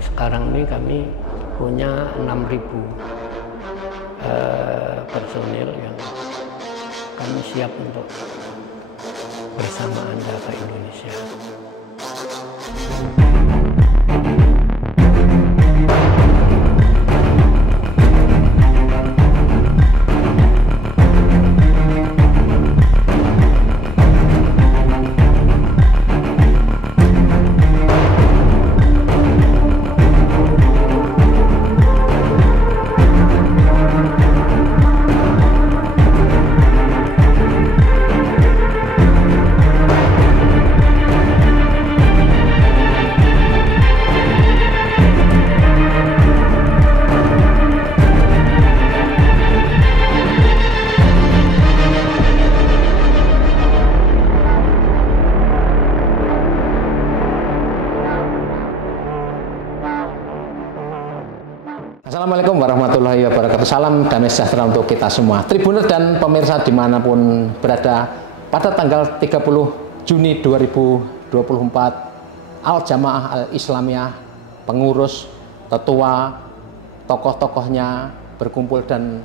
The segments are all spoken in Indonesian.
sekarang ini kami punya 6.000 personil yang kami siap untuk bersama Anda ke Indonesia. Assalamualaikum warahmatullahi wabarakatuh. Salam damai sejahtera untuk kita semua, Tribuner dan pemirsa dimanapun berada. Pada tanggal 30 Juni 2024, Al-Jamaah Al-Islamiyah, pengurus, tetua, tokoh-tokohnya berkumpul dan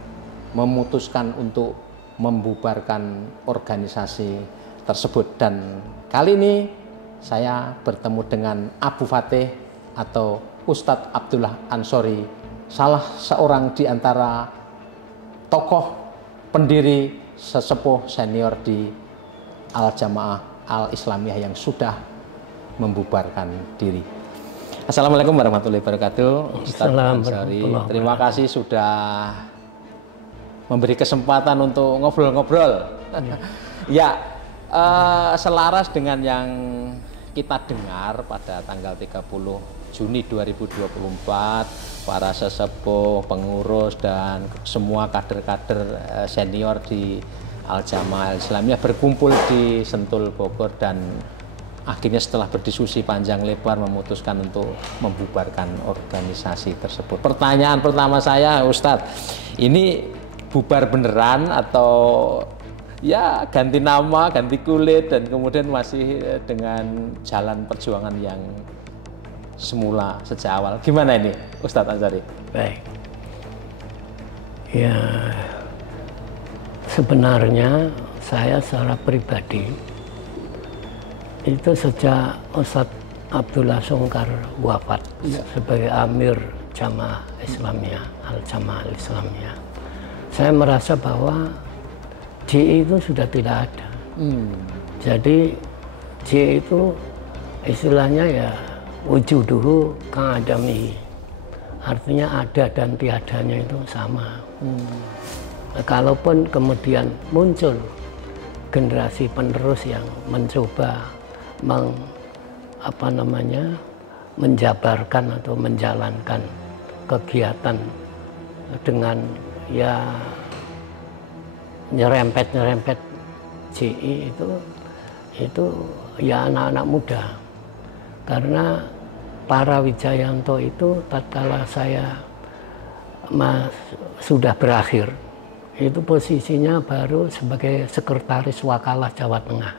memutuskan untuk membubarkan organisasi tersebut. Dan kali ini saya bertemu dengan Abu Fatih atau Ustadz Abdullah Ansori, salah seorang di antara tokoh pendiri sesepuh senior di Al-Jamaah Al-Islamiyah yang sudah membubarkan diri. Assalamualaikum warahmatullahi wabarakatuh. Ustadz Ansori, terima kasih sudah memberi kesempatan untuk ngobrol-ngobrol. Ya, selaras dengan yang kita dengar pada tanggal 30 Juni 2024, para sesepuh, pengurus, dan semua kader-kader senior di Al-Jamaah Al-Islamiyah berkumpul di Sentul, Bogor, dan akhirnya setelah berdiskusi panjang lebar memutuskan untuk membubarkan organisasi tersebut. Pertanyaan pertama saya, Ustadz, ini bubar beneran atau ya ganti nama, ganti kulit, dan kemudian masih dengan jalan perjuangan yang semula sejak awal? Gimana ini, Ustadz Ansori? Baik. Ya, sebenarnya saya secara pribadi itu sejak Ustadz Abdullah Sungkar wafat sebagai Amir Jamaah Islamiyah, Al-Jamaah Al-Islamiyah, saya merasa bahwa JI itu sudah tidak ada. Jadi JI itu istilahnya ya wujuduhu ka'adamihi, artinya ada dan tiadanya itu sama. Kalaupun kemudian muncul generasi penerus yang mencoba menjabarkan atau menjalankan kegiatan dengan ya nyerempet JI itu ya anak-anak muda. Karena para Wijayanto itu tatkala saya sudah berakhir, itu posisinya baru sebagai sekretaris wakalah Jawa Tengah.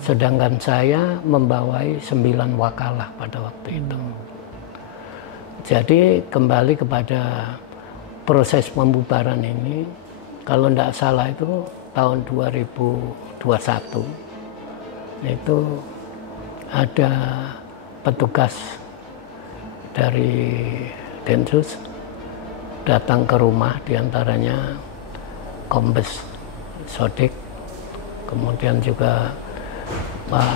Sedangkan saya membawai 9 wakalah pada waktu itu. Jadi kembali kepada proses pembubaran ini, kalau tidak salah itu tahun 2021 itu ada petugas dari Densus datang ke rumah, diantaranya Kombes Sodik, kemudian juga Pak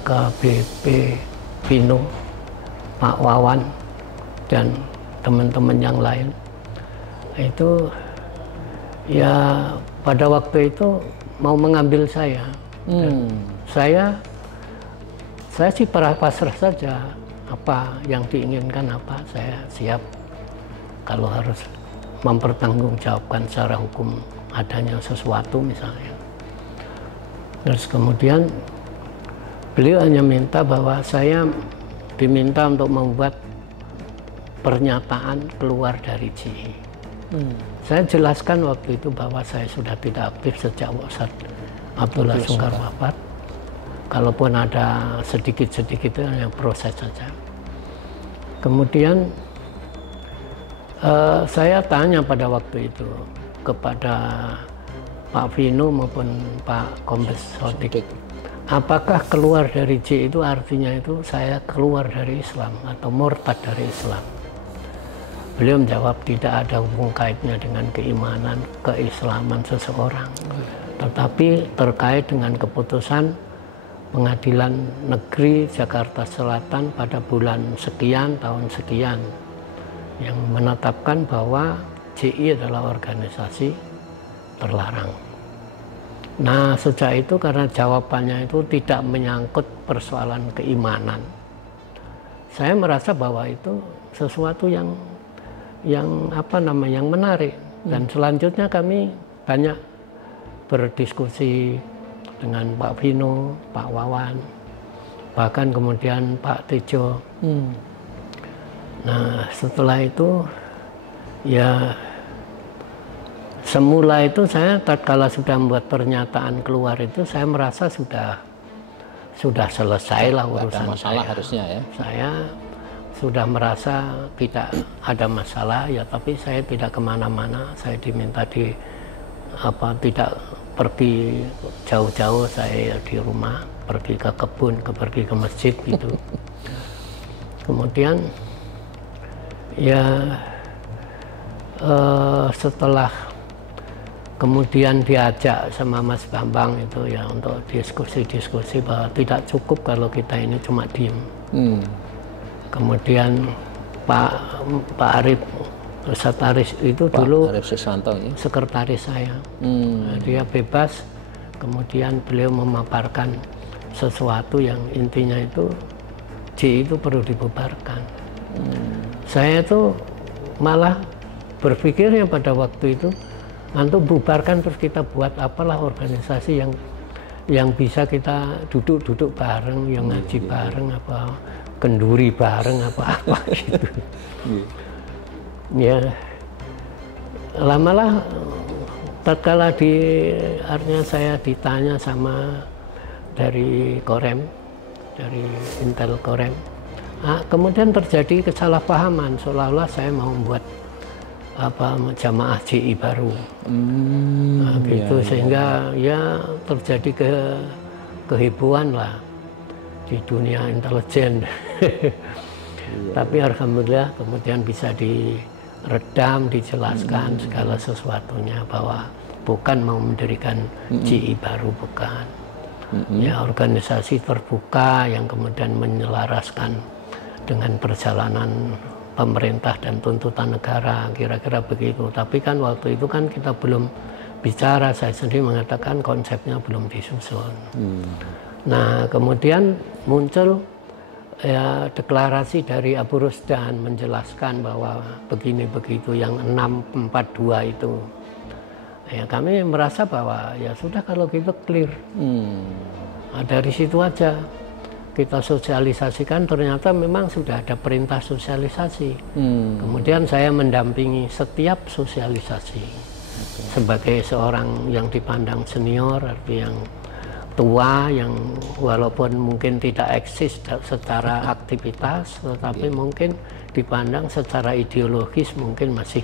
AKBP Pino, Pak Wawan, dan teman-teman yang lain. Itu ya pada waktu itu mau mengambil saya. Saya sih pasrah saja, apa yang diinginkan apa saya siap, kalau harus mempertanggungjawabkan secara hukum adanya sesuatu misalnya. Terus kemudian beliau hanya minta bahwa saya diminta untuk membuat pernyataan keluar dari JI. Saya jelaskan waktu itu bahwa saya sudah tidak aktif sejak Ustadz Abdullah Sungkar wafat. Kalaupun ada sedikit-sedikit itu hanya proses saja. Kemudian saya tanya pada waktu itu kepada Pak Vino maupun Pak Kombes Sodik, apakah keluar dari J itu artinya itu saya keluar dari Islam atau murtad dari Islam? Beliau menjawab tidak ada hubung kaitnya dengan keimanan, keislaman seseorang, tetapi terkait dengan keputusan Pengadilan Negeri Jakarta Selatan pada bulan sekian tahun sekian yang menetapkan bahwa JI adalah organisasi terlarang. Nah, sejak itu karena jawabannya itu tidak menyangkut persoalan keimanan, saya merasa bahwa itu sesuatu yang yang menarik. Dan selanjutnya kami banyak berdiskusi dengan Pak Vino, Pak Wawan, bahkan kemudian Pak Tejo. Nah, setelah itu ya semula itu saya tatkala sudah membuat pernyataan keluar itu saya merasa sudah selesai lah urusan masalah saya. Harusnya ya. Saya sudah merasa tidak ada masalah ya, tapi saya tidak kemana-mana. Saya diminta tidak pergi jauh-jauh, saya di rumah, pergi ke kebun, pergi ke masjid gitu. Kemudian ya setelah kemudian diajak sama Mas Bambang itu ya untuk diskusi-diskusi bahwa tidak cukup kalau kita ini cuma diem. Kemudian Pak Arif Sekretaris itu Pak dulu Arif Siswanto, ya? Sekretaris saya. Dia bebas, kemudian beliau memaparkan sesuatu yang intinya itu J itu perlu dibubarkan. Saya itu malah berpikirnya pada waktu itu untuk bubarkan terus kita buat apalah organisasi yang bisa kita duduk bareng, yang ngaji bareng, apa kenduri bareng, apa gitu. Ya, lamalah tatkala artinya saya ditanya sama dari Korem, dari Intel Korem, kemudian terjadi kesalahpahaman seolah-olah saya mau membuat jamaah JI baru, gitu sehingga ya terjadi kehebohan lah di dunia intelijen. Tapi alhamdulillah kemudian bisa diredam, dijelaskan segala sesuatunya bahwa bukan mau mendirikan JI baru, bukan. Ya, organisasi terbuka yang kemudian menyelaraskan dengan perjalanan pemerintah dan tuntutan negara, kira-kira begitu. Tapi kan waktu itu kan kita belum bicara, saya sendiri mengatakan konsepnya belum disusun. Nah, kemudian muncul ya deklarasi dari Abu Rusdan menjelaskan bahwa begini begitu yang 642 itu. Ya kami merasa bahwa ya sudah kalau gitu clear. Nah, dari situ aja kita sosialisasikan, ternyata memang sudah ada perintah sosialisasi. Kemudian saya mendampingi setiap sosialisasi sebagai seorang yang dipandang senior, arti yang tua, yang walaupun mungkin tidak eksis secara aktivitas, tetapi mungkin dipandang secara ideologis mungkin masih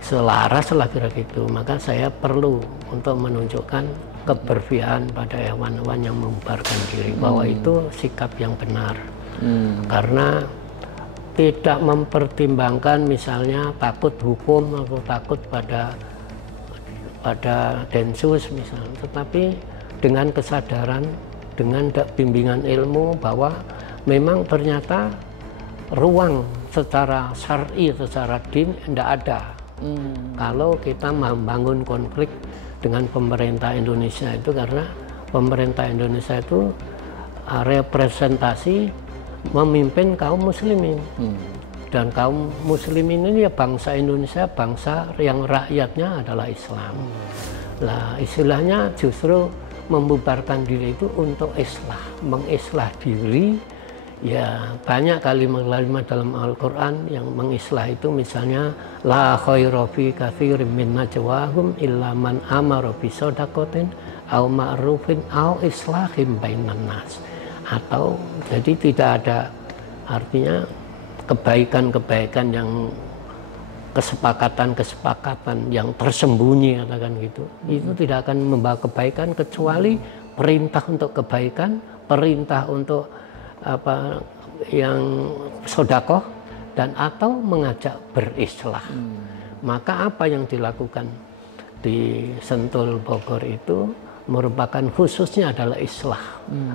selaras lah kira gitu. Maka saya perlu untuk menunjukkan keberpihakan pada hewan-hewan yang membubarkan diri, bahwa itu sikap yang benar. Karena tidak mempertimbangkan misalnya takut hukum atau takut pada Densus misalnya, tetapi dengan kesadaran, dengan bimbingan ilmu bahwa memang ternyata ruang secara syar'i, secara din tidak ada. Kalau kita membangun konflik dengan pemerintah Indonesia itu, karena pemerintah Indonesia itu representasi memimpin kaum muslimin. Dan kaum muslimin ini ya bangsa Indonesia, bangsa yang rakyatnya adalah Islam. Lah istilahnya justru membubarkan diri itu untuk islah, mengislah diri. Ya banyak kalimat-kalimat dalam Al-Quran yang mengislah itu, misalnya la khairu fi katsirin min najwahum illa man amara bi shadaqatin aw ma'rufin aw islahin bainan nas. Atau jadi tidak ada, artinya kebaikan-kebaikan yang kesepakatan-kesepakatan yang tersembunyi, katakan gitu, itu tidak akan membawa kebaikan kecuali perintah untuk kebaikan, perintah untuk apa yang sodakoh, dan atau mengajak berislah. Maka apa yang dilakukan di Sentul Bogor itu merupakan khususnya adalah islah,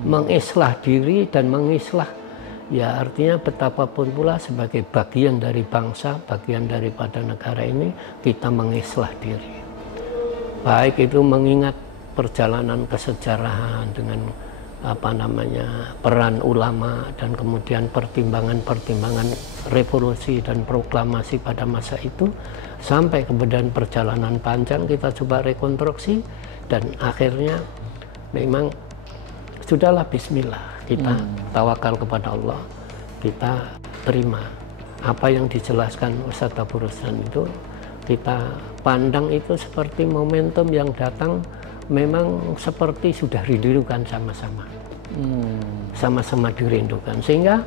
mengislah diri dan mengislah, ya artinya betapapun pula sebagai bagian dari bangsa, bagian daripada negara ini, kita mengislah diri. Baik itu mengingat perjalanan kesejarahan dengan apa namanya peran ulama dan kemudian pertimbangan-pertimbangan revolusi dan proklamasi pada masa itu, sampai kemudian perjalanan panjang kita coba rekonstruksi, dan akhirnya memang sudahlah, bismillah, kita tawakal kepada Allah, kita terima apa yang dijelaskan Ustadz Abu Rusdan itu, kita pandang itu seperti momentum yang datang, memang seperti sudah dirindukan sama-sama, sama-sama dirindukan, sehingga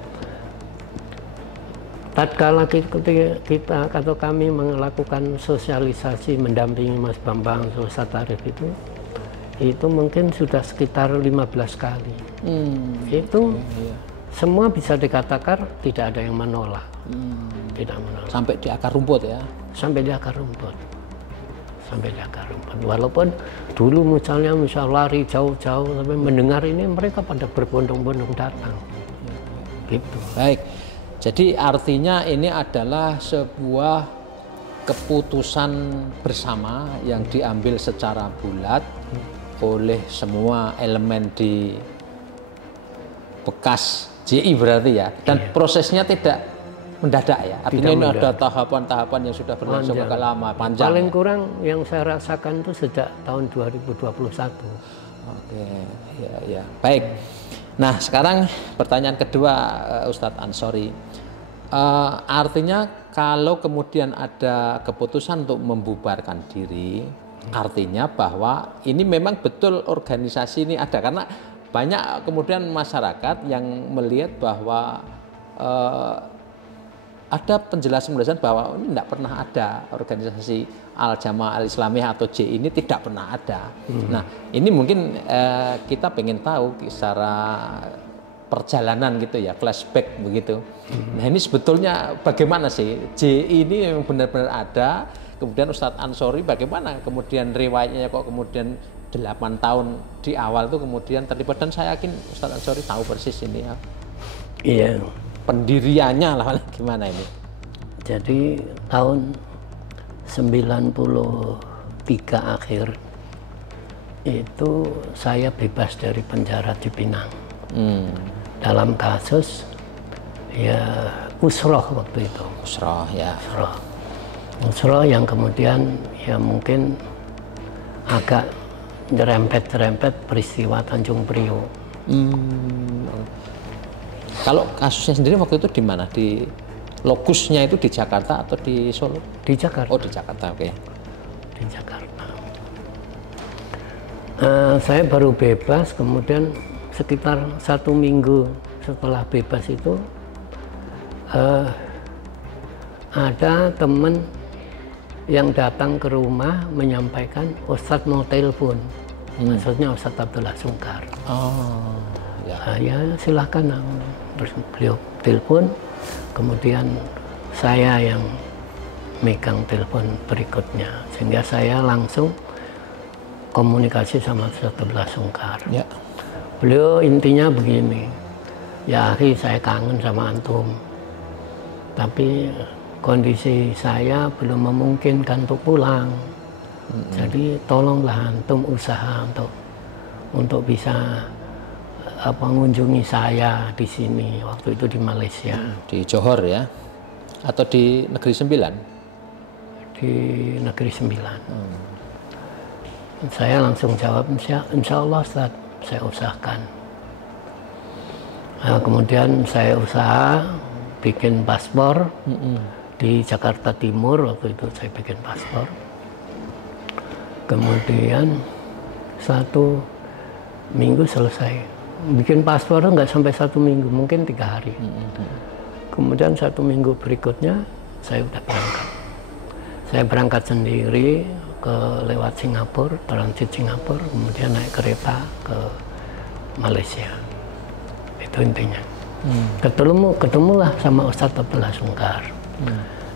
tatkala kita atau kami melakukan sosialisasi mendampingi Mas Bambang Ustadz Arif itu mungkin sudah sekitar 15 kali. Itu semua bisa dikatakan tidak ada yang menolak, tidak menolak. Sampai di akar rumput ya? Sampai di akar rumput. Sampai di akar rumput. Walaupun dulu misal lari jauh-jauh, tapi mendengar ini mereka pada berbondong-bondong datang. Gitu. Baik. Jadi artinya ini adalah sebuah keputusan bersama yang diambil secara bulat oleh semua elemen di bekas JI berarti ya. Dan prosesnya tidak mendadak ya. Artinya ini ada tahapan-tahapan yang sudah berlangsung agak lama, panjang. Paling kurang yang saya rasakan itu sejak tahun 2021. Oke, ya. Baik. Nah, sekarang pertanyaan kedua, Ustadz Ansori. Artinya kalau kemudian ada keputusan untuk membubarkan diri, artinya bahwa ini memang betul organisasi ini ada, karena banyak kemudian masyarakat yang melihat bahwa ada penjelasan bahwa ini tidak pernah ada organisasi Al-Jamaah Al-Islamiyah atau J ini tidak pernah ada. Nah, ini mungkin kita pengen tahu secara perjalanan gitu ya, flashback begitu. Nah, ini sebetulnya bagaimana sih J ini memang benar-benar ada, kemudian Ustadz Ansori bagaimana kemudian riwayatnya kok kemudian 8 tahun di awal itu kemudian terlibat, dan saya yakin Ustadz Ansori tahu persis ini ya. Iya. Pendiriannya lah gimana ini? Jadi tahun 93 akhir itu saya bebas dari penjara di Pinang. Dalam kasus ya usroh waktu itu. Usroh ya. Usroh yang kemudian ya mungkin agak nyerempet-nyerempet peristiwa Tanjung Priok. Kalau kasusnya sendiri waktu itu di mana? Di lokusnya itu di Jakarta atau di Solo? Di Jakarta. Oh, di Jakarta, oke. Di Jakarta. Saya baru bebas, kemudian sekitar 1 minggu setelah bebas itu ada teman yang datang ke rumah menyampaikan Ustadz mau telepon. Maksudnya Ustadz Abdullah Sungkar. Oh, ya. Ya silahkan. Terus beliau telepon, kemudian saya yang megang telepon berikutnya, sehingga saya langsung komunikasi sama Ustadz Abdullah Sungkar. Ya. Beliau intinya begini, ya akhi, saya kangen sama antum, tapi kondisi saya belum memungkinkan untuk pulang. Jadi tolonglah antum usaha untuk bisa mengunjungi saya di sini, waktu itu di Malaysia. Di Johor ya? Atau di Negeri Sembilan? Di Negeri Sembilan. Saya langsung jawab, insya Allah Ustaz, saya usahakan. Nah, kemudian saya usaha bikin paspor di Jakarta Timur, waktu itu saya bikin paspor. Kemudian 1 minggu selesai. bikin paspor nggak sampai 1 minggu, mungkin 3 hari. Kemudian 1 minggu berikutnya saya udah berangkat. Saya berangkat sendiri lewat Singapura, transit Singapura, kemudian naik kereta ke Malaysia. Itu intinya. Ketemulah sama Ustadz Abdullah Sungkar.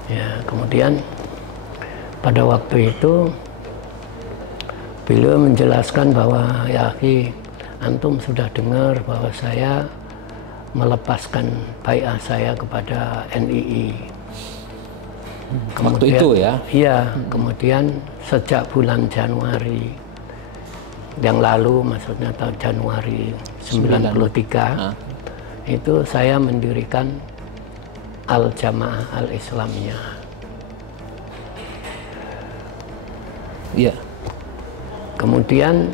Ya, kemudian pada waktu itu beliau menjelaskan bahwa ya Ki, antum sudah dengar bahwa saya melepaskan bai'ah saya kepada NII. Waktu itu ya? Iya, kemudian sejak bulan Januari yang lalu, maksudnya tahun Januari 93, itu saya mendirikan Al-Jamaah Al-Islamiyah. Iya. Kemudian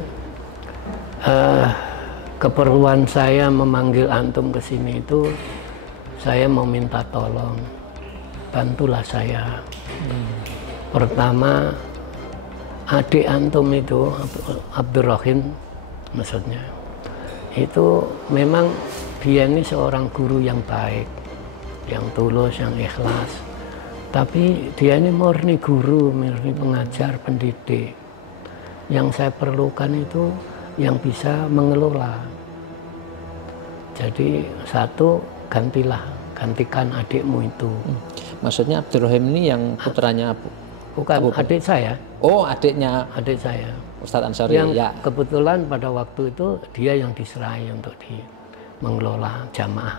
keperluan saya memanggil antum ke sini itu, saya mau minta tolong, bantulah saya. Pertama, adik antum itu, Abdurrahim maksudnya, itu memang dia ini seorang guru yang baik, yang tulus, yang ikhlas. Tapi dia ini murni guru, murni pengajar, pendidik. Yang saya perlukan itu yang bisa mengelola. Jadi satu, gantikan adikmu itu. Maksudnya Abdurrahim ini yang putranya Bukan, adik saya. Oh, adiknya Adik saya. Ustadz Ansori. Yang Ya. kebetulan pada waktu itu dia yang diserahi untuk mengelola jamaah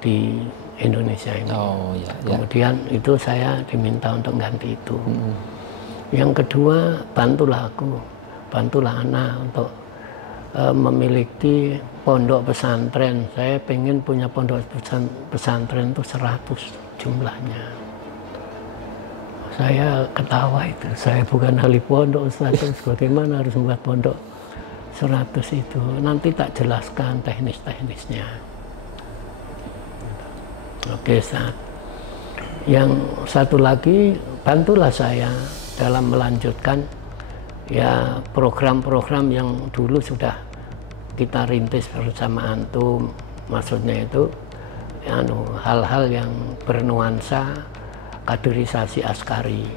di Indonesia ini. Oh, ya. Kemudian itu saya diminta untuk ganti itu. Yang kedua, bantulah anak untuk memiliki pondok pesantren. Saya pengen punya pondok pesantren itu 100 jumlahnya. Saya ketawa itu, saya bukan ahli pondok, Ustaz, bagaimana harus membuat pondok 100 itu. Nanti tak jelaskan teknis-teknisnya. Oke, Ustaz. Yang satu lagi, bantulah saya dalam melanjutkan ya program-program yang dulu sudah kita rintis bersama antum. Maksudnya itu hal-hal yang bernuansa kaderisasi askari.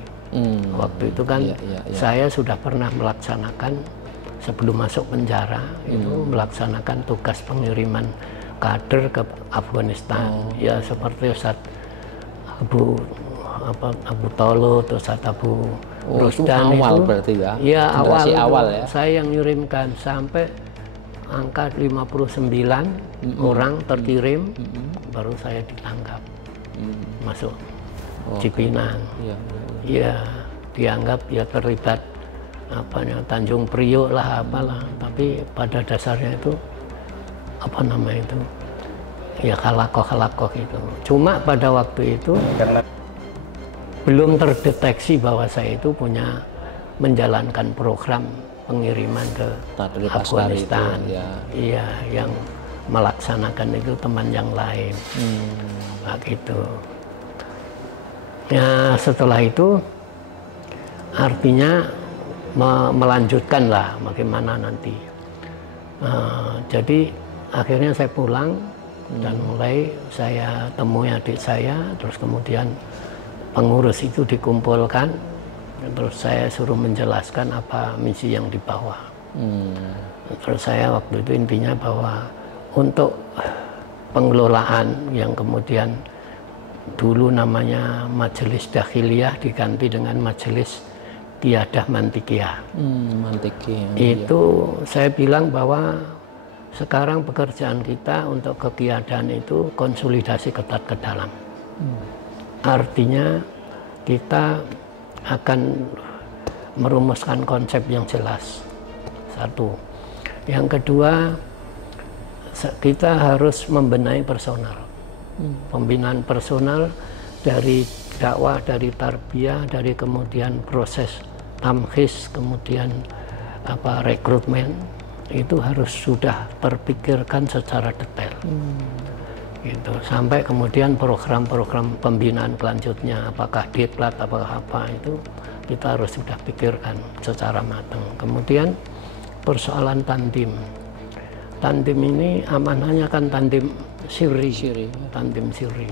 Waktu itu kan saya sudah pernah melaksanakan sebelum masuk penjara itu melaksanakan tugas pengiriman kader ke Afghanistan. Ya seperti Ustaz Abu Tolut, Ustaz Abu Rusdan itu awal itu, berarti ya? Ya awal ya? Saya yang ngirimkan sampai angka 59 orang terkirim, baru saya ditangkap masuk Cipinang. Ya, dianggap ya terlibat Tanjung Priok lah apalah, tapi pada dasarnya itu ya halakoh itu. Cuma pada waktu itu belum terdeteksi bahwa saya itu punya menjalankan program pengiriman ke Afghanistan. Iya, yang melaksanakan itu teman yang lain. Nah, gitu. Ya, setelah itu artinya melanjutkan lah bagaimana nanti. Jadi akhirnya saya pulang dan mulai saya temui adik saya, terus kemudian pengurus itu dikumpulkan, terus saya suruh menjelaskan apa misi yang dibawa. Terus saya waktu itu intinya bahwa untuk pengelolaan yang kemudian dulu namanya Majelis Dakhiliyah diganti dengan Majelis Qiyadah Mantikiyah. Itu saya bilang bahwa sekarang pekerjaan kita untuk keqiadahan itu konsolidasi ketat ke dalam. Artinya kita akan merumuskan konsep yang jelas. Satu. Yang kedua, kita harus membenahi personal. Pembinaan personal dari dakwah, dari tarbiyah, dari kemudian proses tamhis, kemudian rekrutmen, itu harus sudah terpikirkan secara detail. Gitu. Sampai kemudian program-program pembinaan selanjutnya, apakah diklat, apakah apa, itu kita harus sudah pikirkan secara matang. Kemudian persoalan tandim. Tandim ini amanahnya kan tandim siri, Siri. tandim siri.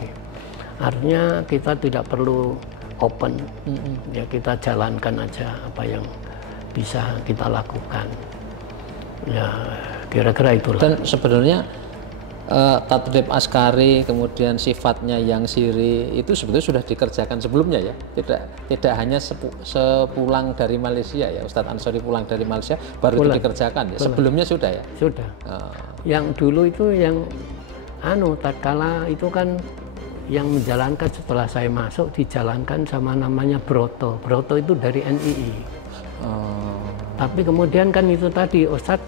Artinya kita tidak perlu open, ya kita jalankan aja apa yang bisa kita lakukan. Ya kira-kira itulah. Dan sebenarnya tadrib askari kemudian sifatnya yang siri itu sebetulnya sudah dikerjakan sebelumnya ya, tidak hanya sepulang dari Malaysia ya, Ustadz Ansori pulang dari Malaysia baru itu dikerjakan ya, sebelumnya sudah ya. Sudah. Yang dulu itu yang tatkala itu kan yang menjalankan setelah saya masuk dijalankan sama namanya Broto. Broto itu dari NII. Tapi kemudian kan itu tadi Ustadz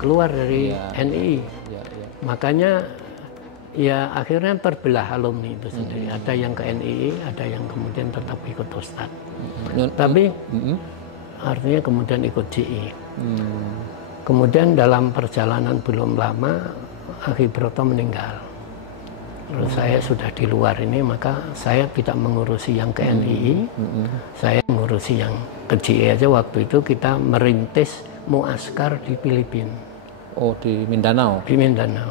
keluar dari NII. Makanya ya akhirnya terbelah alumni itu sendiri. Ada yang ke NII, ada yang kemudian tetap ikut Ustadz. Tapi artinya kemudian ikut GI. Kemudian dalam perjalanan belum lama Akhi Broto meninggal. Terus saya sudah di luar ini, maka saya tidak mengurusi yang ke NII, saya mengurusi yang ke GI aja. Waktu itu kita merintis muaskar di Filipina. Oh, di Mindanao? Di Mindanao.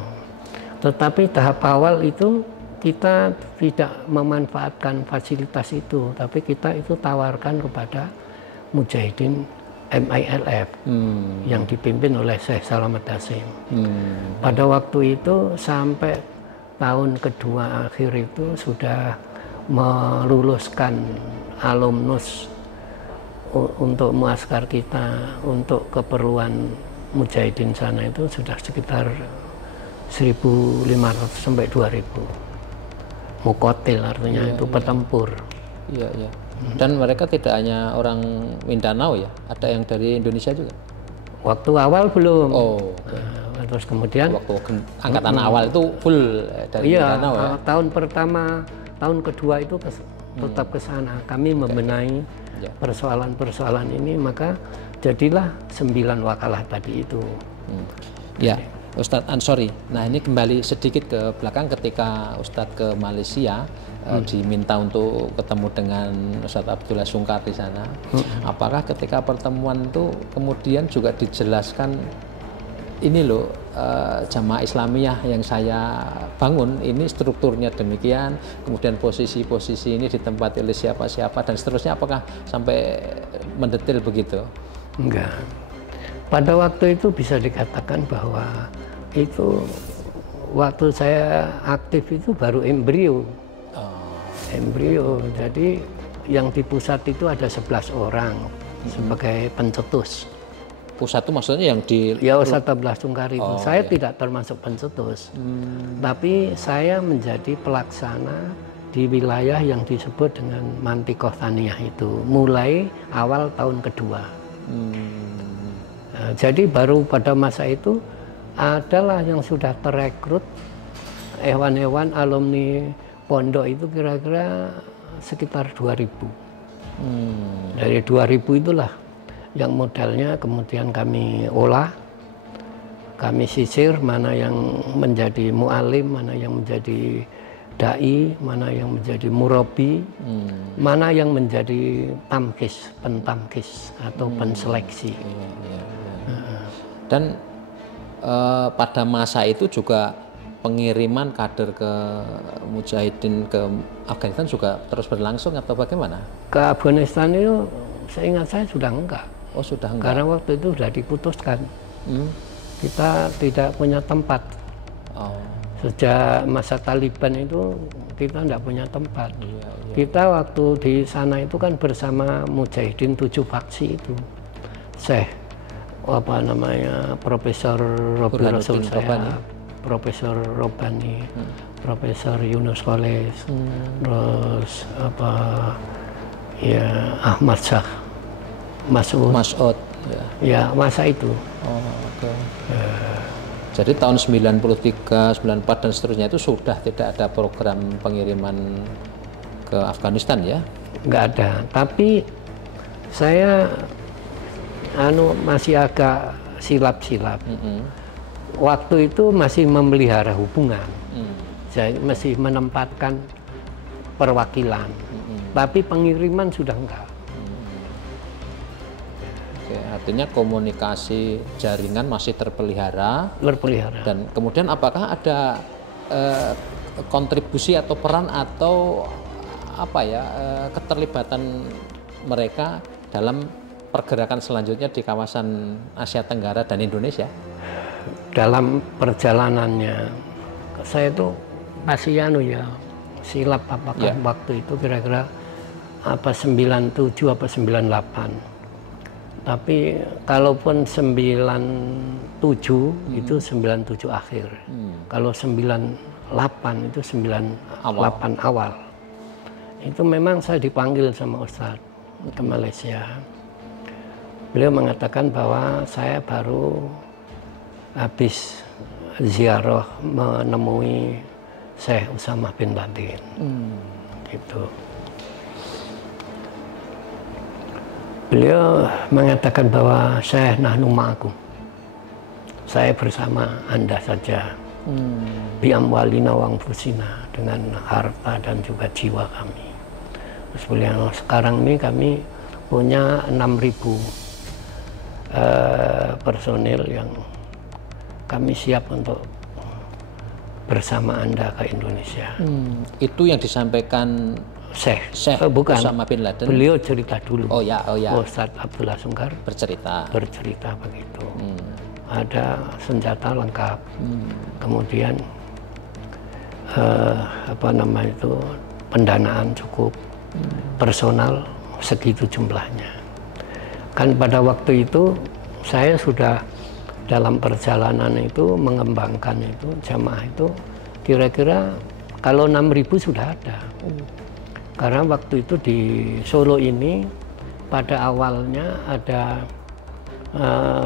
Tetapi tahap awal itu kita tidak memanfaatkan fasilitas itu, tapi kita itu tawarkan kepada Mujahidin MILF yang dipimpin oleh Syekh Salamet Hasyim. Pada waktu itu sampai tahun kedua akhir itu sudah meluluskan alumnus untuk muaskar kita untuk keperluan Mujahidin sana itu sudah sekitar 1.500 sampai 2.000 mukotil, artinya itu petempur. Iya, iya. Dan mereka tidak hanya orang Mindanao ya, ada yang dari Indonesia juga? Waktu awal belum. Oh. Terus kemudian waktu angkatan awal itu full dari Mindanao ya? Tahun pertama, tahun kedua itu tetap ke sana. Kami membenahi persoalan-persoalan ini, maka jadilah 9 wakalah tadi itu. Ya, Ustadz Ansori. Nah, ini kembali sedikit ke belakang ketika Ustadz ke Malaysia, diminta untuk ketemu dengan Ustadz Abdullah Sungkar di sana. Apakah ketika pertemuan itu kemudian juga dijelaskan ini loh, jamaah Islamiyah yang saya bangun ini strukturnya demikian, kemudian posisi-posisi ini ditempati oleh siapa-siapa dan seterusnya, apakah sampai mendetil begitu? Enggak. Pada waktu itu bisa dikatakan bahwa itu waktu saya aktif itu baru embrio. Embrio. Jadi yang di pusat itu ada 11 orang sebagai pencetus. Pusat itu maksudnya yang di... Ya, Ustadz Abdullah Sungkar itu. Saya tidak termasuk pencetus. Tapi saya menjadi pelaksana di wilayah yang disebut dengan Mantikoh Thaniyah itu. Mulai awal tahun kedua. Nah, jadi baru pada masa itu adalah yang sudah terekrut hewan-hewan alumni pondok itu kira-kira sekitar 2.000. Dari 2.000 itulah yang modalnya kemudian kami olah, kami sisir mana yang menjadi mu'alim, mana yang menjadi da'i, mana yang menjadi murabi, mana yang menjadi tamkis, pentamkis atau penseleksi. Dan pada masa itu juga pengiriman kader ke Mujahidin ke Afghanistan juga terus berlangsung atau bagaimana? Ke Afghanistan itu seingat saya sudah enggak. Oh, sudah enggak. Karena waktu itu sudah diputuskan. Kita tidak punya tempat. Sejak masa Taliban itu kita tidak punya tempat. Kita waktu di sana itu kan bersama Mujahidin 7 faksi itu. Syekh apa namanya, Profesor Robi Rasul saya, Profesor Robani, Profesor Yunus Kholis, terus apa ya Ahmad Shah Mas'ud. Ya, masa itu. Jadi tahun 93, 94 dan seterusnya itu sudah tidak ada program pengiriman ke Afghanistan ya? Nggak ada. Tapi saya masih agak silap-silap. Waktu itu masih memelihara hubungan. Saya masih menempatkan perwakilan. Tapi pengiriman sudah enggak. artinya komunikasi jaringan masih terpelihara. Dan kemudian apakah ada kontribusi atau peran atau apa ya keterlibatan mereka dalam pergerakan selanjutnya di kawasan Asia Tenggara dan Indonesia? Dalam perjalanannya saya itu masih silap apakah waktu itu kira-kira apa 97 apa 98. Tapi kalaupun 97 itu 97 akhir. Kalau 98 itu 98 awal. Itu memang saya dipanggil sama Ustadz ke Malaysia. Beliau mengatakan bahwa saya baru habis ziarah menemui Syekh Usamah bin Laden. Gitu. Beliau mengatakan bahwa Syekh nahnu ma'akum. Saya bersama Anda saja. Biamwalina wa anfusina, dengan harta dan juga jiwa kami. Terus beliau, sekarang ini kami punya 6.000 personil yang kami siap untuk bersama Anda ke Indonesia. Itu yang disampaikan Syekh bukan. Usamah bin Laden. Beliau cerita dulu. Oh ya. Ustadz Abdullah Sungkar bercerita begitu. Ada senjata lengkap. Kemudian pendanaan cukup. Personal segitu jumlahnya. Kan pada waktu itu saya sudah dalam perjalanan itu mengembangkan itu jamaah itu kira-kira kalau 6.000 sudah ada. Karena waktu itu di Solo ini pada awalnya ada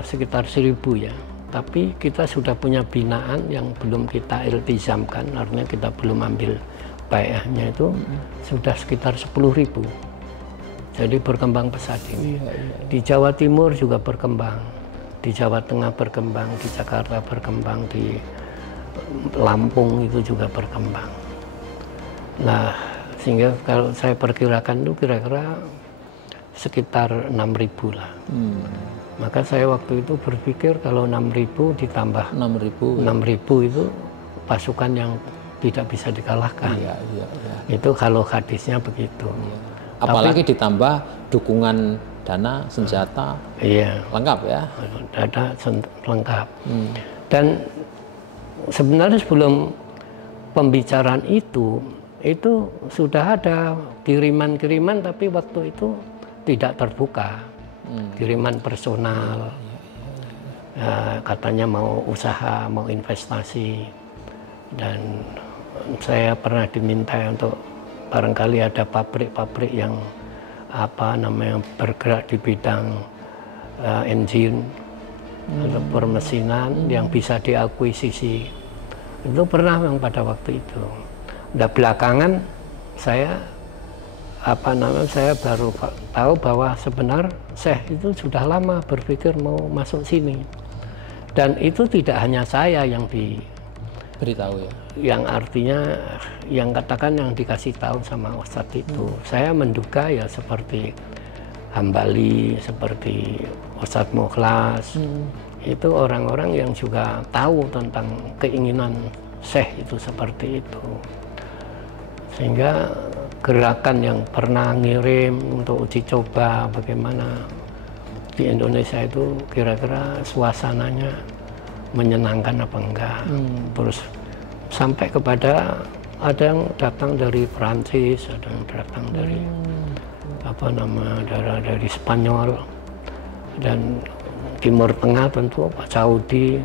sekitar 1.000 ya. Tapi kita sudah punya binaan yang belum kita iltizamkan, artinya kita belum ambil bai'ahnya itu sudah sekitar 10.000. Jadi berkembang pesat ini. Di Jawa Timur juga berkembang, di Jawa Tengah berkembang, di Jakarta berkembang, di Lampung itu juga berkembang. Nah, sehingga kalau saya perkirakan itu kira-kira sekitar 6.000 lah. Maka saya waktu itu berpikir kalau 6.000 ditambah 6.000 itu pasukan yang tidak bisa dikalahkan. Itu kalau hadisnya begitu. Apalagi ditambah dukungan dana, senjata, lengkap ya. Dana lengkap. Dan sebenarnya sebelum pembicaraan itu sudah ada kiriman-kiriman, tapi waktu itu tidak terbuka. Kiriman personal, katanya mau usaha, mau investasi, dan saya pernah diminta untuk barangkali ada pabrik-pabrik yang bergerak di bidang engine atau permesinan yang bisa diakuisisi. Itu pernah yang pada waktu itu. Nah, belakangan saya saya baru tahu bahwa sebenarnya Syekh itu sudah lama berpikir mau masuk sini. Dan itu tidak hanya saya yang diberitahu ya. Yang artinya yang katakan yang dikasih tahu sama Ustadz itu. Saya menduga ya seperti Hambali, seperti Ustadz Mukhlas. Itu orang-orang yang juga tahu tentang keinginan Syekh itu seperti itu. Sehingga gerakan yang pernah ngirim untuk uji coba bagaimana di Indonesia itu kira-kira suasananya menyenangkan apa enggak. Terus sampai kepada ada yang datang dari Prancis, ada yang datang dari dari Spanyol, dan Timur Tengah tentu Saudi,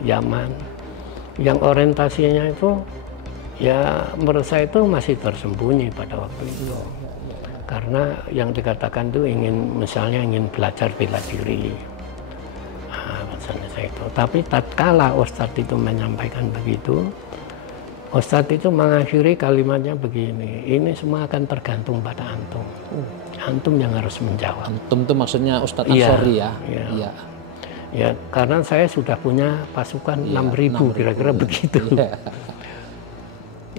Yaman, yang orientasinya itu ya menurut saya itu masih tersembunyi pada waktu itu. Karena yang dikatakan itu misalnya ingin belajar bela diri. Misalnya saya itu. Tapi tatkala Ustadz itu menyampaikan begitu, Ustadz itu mengakhiri kalimatnya begini, ini semua akan tergantung pada antum. Antum yang harus menjawab. Antum itu maksudnya Ustadz Ansori ya? Iya. Ya, karena saya sudah punya pasukan 6.000 kira-kira begitu.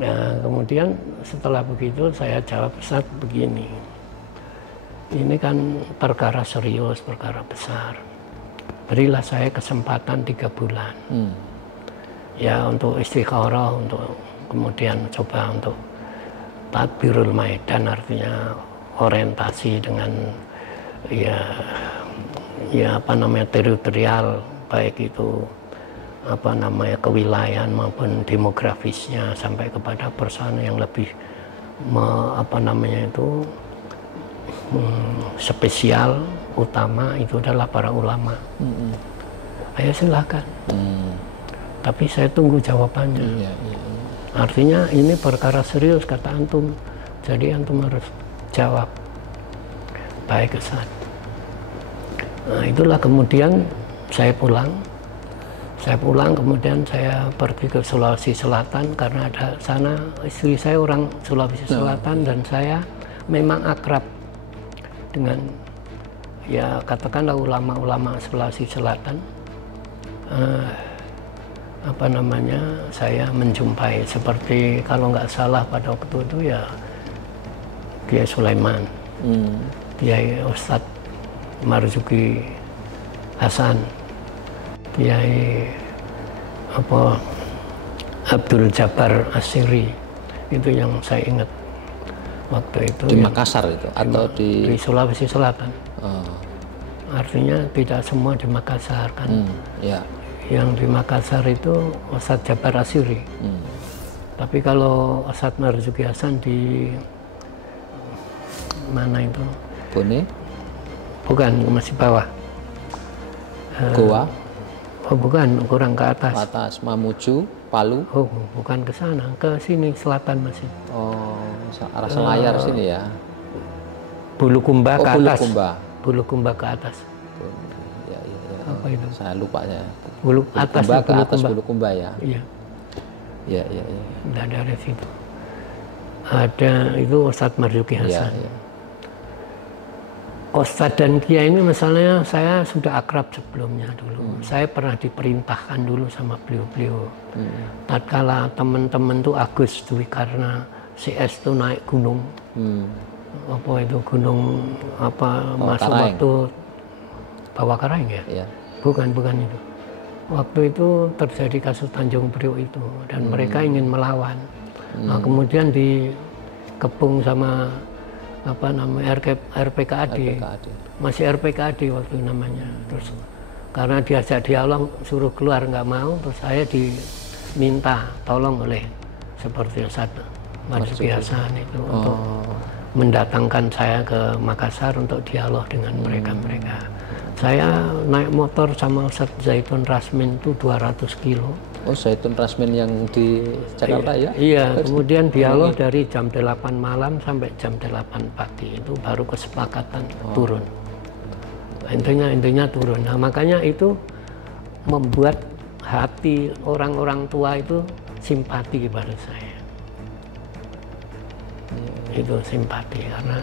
Nah, kemudian setelah begitu saya jawab, Ustadz begini, ini kan perkara serius, perkara besar. Berilah saya kesempatan 3 bulan. Ya untuk istikharah, untuk kemudian coba untuk tadbirul maidan, artinya orientasi dengan ya apa namanya teritorial, baik itu apa namanya kewilayahan maupun demografisnya, sampai kepada persoalan yang lebih apa namanya itu spesial, utama itu adalah para ulama. Ayo silakan. Tapi saya tunggu jawabannya. Artinya ini perkara serius kata antum, jadi antum harus jawab. Baik Ustaz. Nah, itulah kemudian saya pulang. Kemudian saya pergi ke Sulawesi Selatan karena ada sana istri saya orang Sulawesi Selatan dan saya memang akrab dengan ya katakanlah ulama-ulama Sulawesi Selatan. Apa namanya, saya menjumpai seperti kalau nggak salah pada waktu itu ya Kiai Sulaiman, Kiai Ustadz Marzuki Hasan, Kiai apa Abdul Jabbar Asiri, itu yang saya ingat waktu itu. Di Makassar itu atau di Sulawesi Selatan. Artinya tidak semua di Makassar kan. Yang di Makassar itu Ustadz Jabbar Asiri. Tapi kalau Ustadz Marzuki Hasan di mana itu? Bone? Bukan, masih bawah. Goa? Oh bukan, kurang ke atas. Ke atas, Mamuju, Palu? Oh bukan ke sana, ke sini selatan masih. Oh, arah Selayar sini ya? Bulukumba ke atas. Bulukumba ke atas. Ya. Apa itu? Saya lupa ya. Atas ke atas Bulukumba ya? Iya. Iya. Dan dari situ ada itu Ustadz Marzuki Hasan. Ya. Ustadz dan Kiai ini misalnya saya sudah akrab sebelumnya dulu. Saya pernah diperintahkan dulu sama beliau-beliau. Tatkala teman-teman tuh Agus Dwi karena CS tuh naik gunung. Apa itu gunung apa masuk waktu Bawah Karaing ya? Iya. Bukan itu. Waktu itu terjadi kasus Tanjung Priok itu dan mereka ingin melawan. Nah, kemudian dikepung sama apa namanya RPKAD. Masih RPKAD waktu namanya. Terus karena diajak dialog suruh keluar nggak mau, terus saya diminta tolong oleh seperti Ustadz Marzuki Hasan itu untuk mendatangkan saya ke Makassar untuk dialog dengan mereka. Saya naik motor sama Ustadz Zaitun Rasmin itu 200 kilo. Oh, Zaitun Rasmin yang di Jakarta ya? Iya, kemudian dialog dari jam 8 malam sampai jam 8 pagi itu baru kesepakatan turun. Intinya turun. Nah, makanya itu membuat hati orang-orang tua itu simpati kepada saya. Itu simpati karena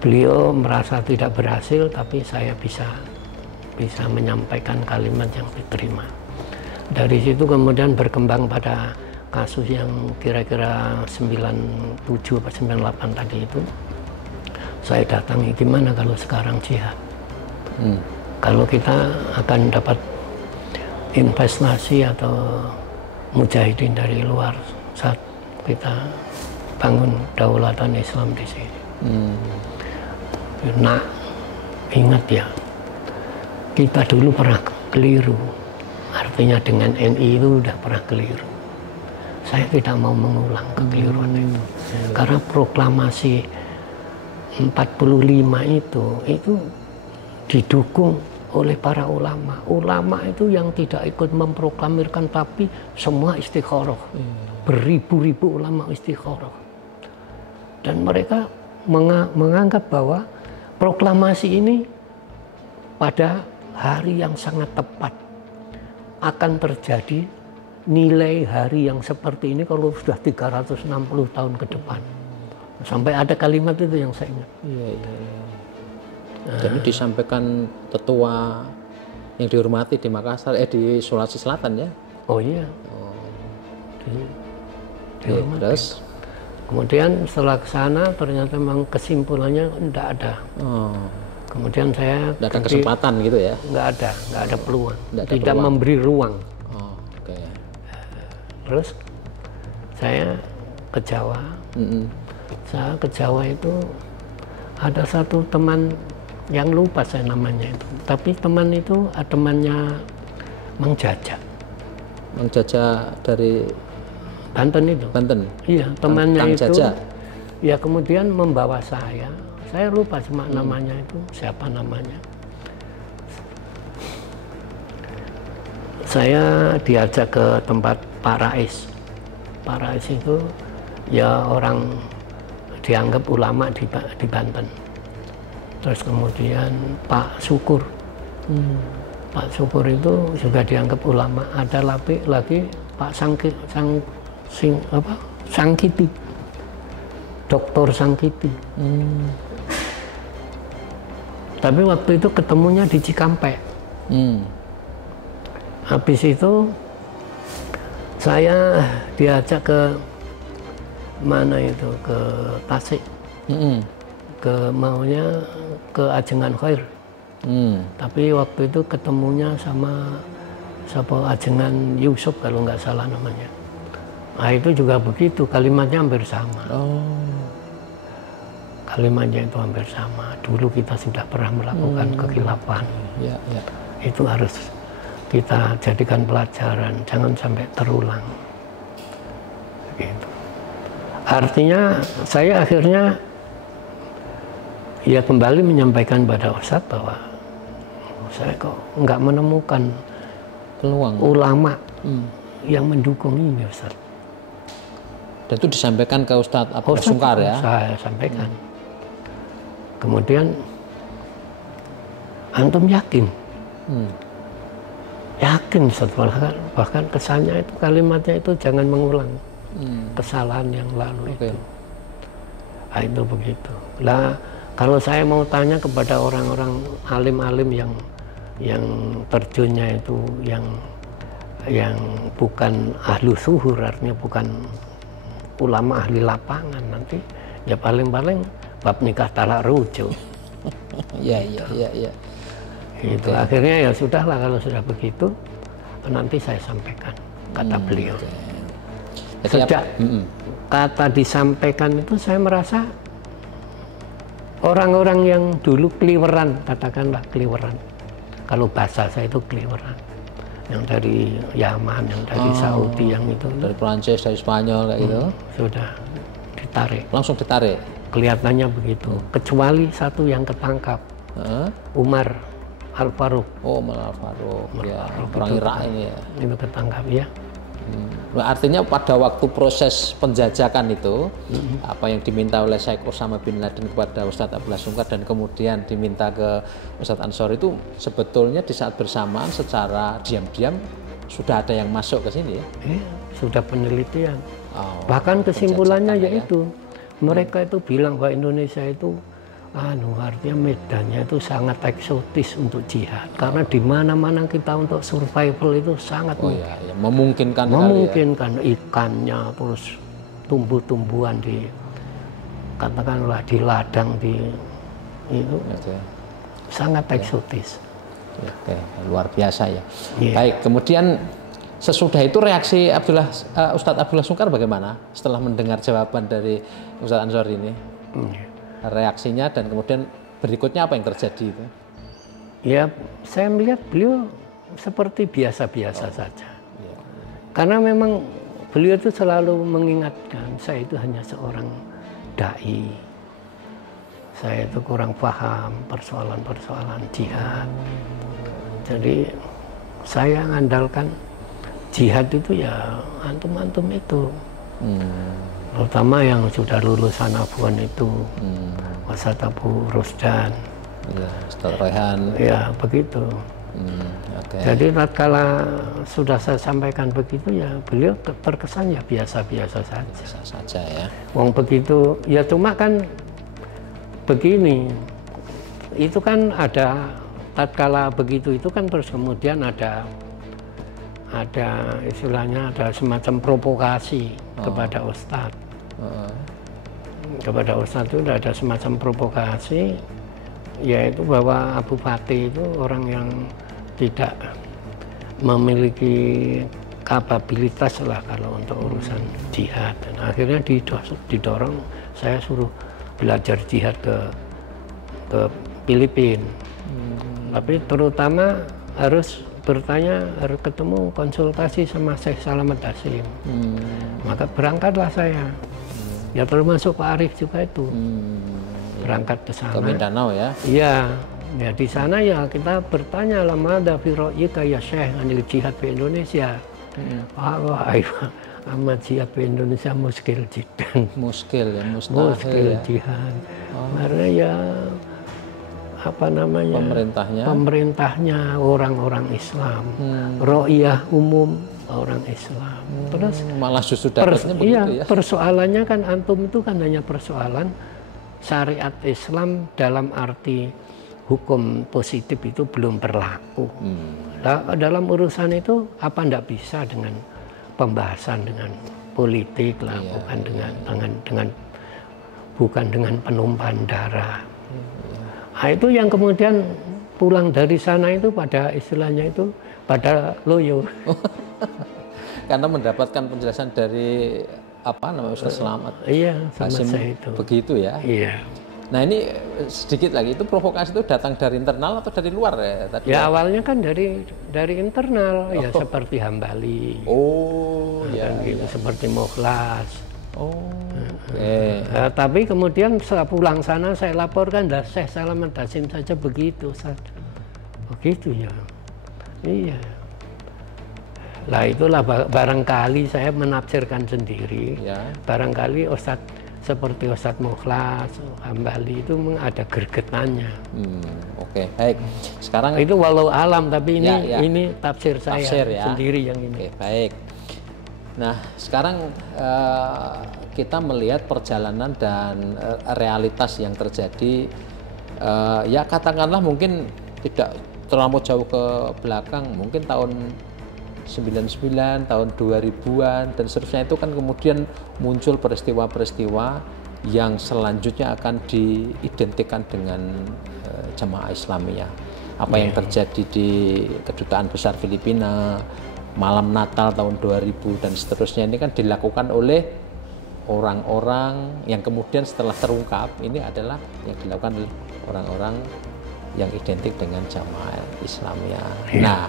beliau merasa tidak berhasil, tapi saya bisa menyampaikan kalimat yang diterima. Dari situ kemudian berkembang pada kasus yang kira-kira 97 atau 98 tadi itu. Saya datangi, gimana kalau sekarang jihad? Kalau kita akan dapat investasi atau mujahidin dari luar saat kita bangun daulatan Islam di sini. Nah, ingat ya, kita dulu pernah keliru. Artinya dengan NI itu udah pernah keliru. Saya tidak mau mengulang kekeliruan itu. Karena proklamasi 45 itu didukung oleh para ulama. Ulama itu yang tidak ikut memproklamirkan, tapi semua istikharah. Beribu-ribu ulama istikharah. Dan mereka menganggap bahwa proklamasi ini pada hari yang sangat tepat akan terjadi nilai hari yang seperti ini kalau sudah 360 tahun ke depan. Sampai ada kalimat itu yang saya ingat. Iya. Jadi disampaikan tetua yang dihormati di Makassar, di Sulawesi Selatan ya? Oh iya. Terus? Kemudian setelah ke sana ternyata memang kesimpulannya tidak ada. Kemudian saya tidak ada kesempatan gitu ya? Nggak ada peluang, tidak peluang. memberi ruang. Okay. Terus saya ke Jawa. Saya ke Jawa itu ada satu teman yang lupa saya namanya itu, tapi teman itu temannya Mang Jaja. Mang Jaja dari Banten itu. Banten. Iya, temannya Kang itu. Jaja. Ya kemudian membawa saya lupa cuma namanya itu, siapa namanya. Saya diajak ke tempat Pak Rais. Pak Rais itu ya orang dianggap ulama di Banten. Terus kemudian Pak Syukur. Pak Syukur itu juga dianggap ulama. Ada lagi Pak Sangkiti, Doktor Sangkiti. Tapi waktu itu ketemunya di Cikampek. Habis itu saya diajak ke mana itu, ke Tasik, ke Ajengan Khair. Tapi waktu itu ketemunya sama Ajengan Yusuf kalau nggak salah namanya. Nah itu juga begitu, kalimatnya hampir sama. Kalimatnya itu hampir sama. Dulu kita sudah pernah melakukan kekhilafan. Itu harus kita jadikan pelajaran, jangan sampai terulang. Gitu. Artinya saya akhirnya ya kembali menyampaikan pada Ustadz bahwa saya kok nggak menemukan peluang ulama yang mendukung ini, Ustadz. Dan itu disampaikan ke Ustadz Abdullah Sungkar ya? Saya sampaikan. Kemudian antum yakin? Yakin, Ustadz, bahkan kesannya itu kalimatnya itu jangan mengulang kesalahan yang lalu itu. Nah, itu begitu. Lah kalau saya mau tanya kepada orang-orang alim-alim yang terjunnya itu yang bukan ahlu suhur, artinya bukan ulama ahli lapangan, nanti ya paling-paling bab nikah talak rujuk. Iya. Itu akhirnya ya sudahlah, kalau sudah begitu nanti saya sampaikan, kata beliau. Sejak kata disampaikan itu saya merasa orang-orang yang dulu keliweran, katakanlah keliweran, kalau bahasa saya itu keliweran, yang dari Yaman, yang dari Saudi, yang itu dari Prancis, dari Spanyol kayak gitu, sudah ditarik, langsung ditarik, kelihatannya begitu. Kecuali satu yang ketangkap, Umar Al-Faruq. Umar Al-Faruq, ya, orang Irak ini ya. Itu ketangkap ya. Artinya pada waktu proses penjajakan itu, apa yang diminta oleh Syekh Osama bin Laden kepada Ustadz Abdullah Sungkar dan kemudian diminta ke Ustadz Ansori itu sebetulnya di saat bersamaan secara diam-diam sudah ada yang masuk ke sini ya? Sudah penelitian. Bahkan kesimpulannya yaitu mereka itu bilang bahwa Indonesia itu artinya medannya itu sangat eksotis untuk jihad, karena di mana-mana kita untuk survival itu sangat memungkinkan ikannya, terus tumbuh-tumbuhan katakanlah di ladang itu sangat eksotis. Luar biasa ya. Baik, kemudian sesudah itu reaksi Ustadz Abdullah Sungkar bagaimana setelah mendengar jawaban dari Ustadz Ansori ini? Reaksinya dan kemudian berikutnya apa yang terjadi itu? Ya, saya melihat beliau seperti biasa-biasa saja. Karena memang beliau itu selalu mengingatkan, saya itu hanya seorang dai. Saya itu kurang paham persoalan-persoalan jihad. Jadi saya mengandalkan jihad itu ya antum-antum itu. Terutama yang sudah lulusan Afwan itu, Ustadz Abu Rusdan, Ustadz Rehan, ya begitu. Jadi tatkala sudah saya sampaikan begitu ya beliau terkesan ya biasa-biasa saja. Biasa saja ya. Wong begitu ya, cuma kan begini, itu kan ada tatkala begitu itu kan terus kemudian ada istilahnya ada semacam provokasi kepada Ustadz. kepada Ustadz itu ada semacam provokasi, yaitu bahwa Abu Fatih itu orang yang tidak memiliki kapabilitas lah kalau untuk urusan jihad. Dan akhirnya didorong saya suruh belajar jihad ke Filipina. Tapi terutama harus bertanya, harus ketemu konsultasi sama Syekh Salamet Hasyim. Maka berangkatlah saya. Ya termasuk Pak Arif juga itu. Berangkat ke sana. Ke Mindanao ya? Iya. Ya di sana ya kita bertanya lama ada firo'ika ya Syekh anil jihad di Indonesia. Wah, amat jihad di Indonesia muskil jiddan. Muskil ya, mustahil Muskil ya. jihad. Karena ya apa namanya? Pemerintahnya orang-orang Islam. Ro'iyah umum orang Islam. Terus malah justru dapatnya begitu ya. Persoalannya kan antum itu kan hanya persoalan syariat Islam dalam arti hukum positif itu belum berlaku. Nah, dalam urusan itu apa ndak bisa dengan pembahasan dengan politik lah, bukan dengan penumpahan darah. Nah, itu yang kemudian pulang dari sana itu pada istilahnya itu pada loyo. Karena mendapatkan penjelasan dari apa namanya Ustaz Slamet. Iya, sama saya itu. Begitu ya. Iya. Nah ini sedikit lagi, itu provokasi itu datang dari internal atau dari luar ya? Tadi ya awalnya kan dari internal, ya seperti Hambali. Oh, ya, gitu, seperti Mukhlas. Oh, nah, tapi kemudian setelah pulang sana saya laporkan, dah Syekh Salamet Hasyim saja begitu. Begitu ya. Iya. Lah itulah barangkali saya menafsirkan sendiri. Ya. Barangkali seperti Ustadz Mukhlas, Hambali itu memang ada gergetannya. Oke, baik. Sekarang itu walau alam, tapi ini tafsir saya ya. sendiri yang ini. Oke, baik. Nah, sekarang kita melihat perjalanan dan realitas yang terjadi. Ya katakanlah mungkin tidak terlalu jauh ke belakang, mungkin tahun 99, tahun 2000-an dan seterusnya, itu kan kemudian muncul peristiwa-peristiwa yang selanjutnya akan diidentikan dengan Jamaah Islamiyah. Apa yang terjadi di Kedutaan Besar Filipina, malam Natal tahun 2000 dan seterusnya, ini kan dilakukan oleh orang-orang yang kemudian setelah terungkap ini adalah yang dilakukan oleh orang-orang yang identik dengan Jamaah Islamiyah. Nah,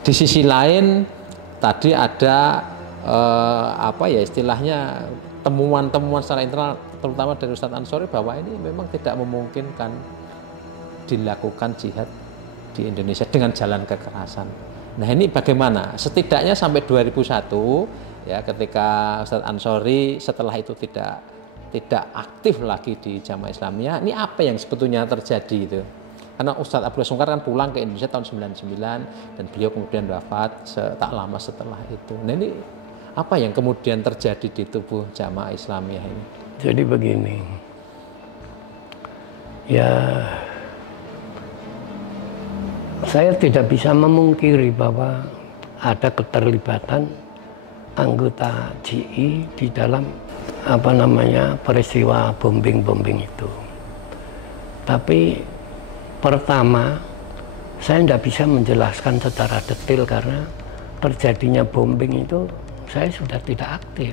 di sisi lain tadi ada apa ya istilahnya temuan-temuan secara internal terutama dari Ustadz Ansori bahwa ini memang tidak memungkinkan dilakukan jihad di Indonesia dengan jalan kekerasan. Nah ini bagaimana? Setidaknya sampai 2001 ya, ketika Ustadz Ansori setelah itu tidak aktif lagi di Jamaah Islamiyah, ini apa yang sebetulnya terjadi itu? Karena Ustadz Abdullah Sungkar kan pulang ke Indonesia tahun 99 dan beliau kemudian wafat tak lama setelah itu. Nah ini apa yang kemudian terjadi di tubuh Jamaah Islamiyah ini? Jadi begini, ya saya tidak bisa memungkiri bahwa ada keterlibatan anggota GI di dalam apa namanya peristiwa bombing itu. Tapi pertama, saya tidak bisa menjelaskan secara detail karena terjadinya bombing itu saya sudah tidak aktif.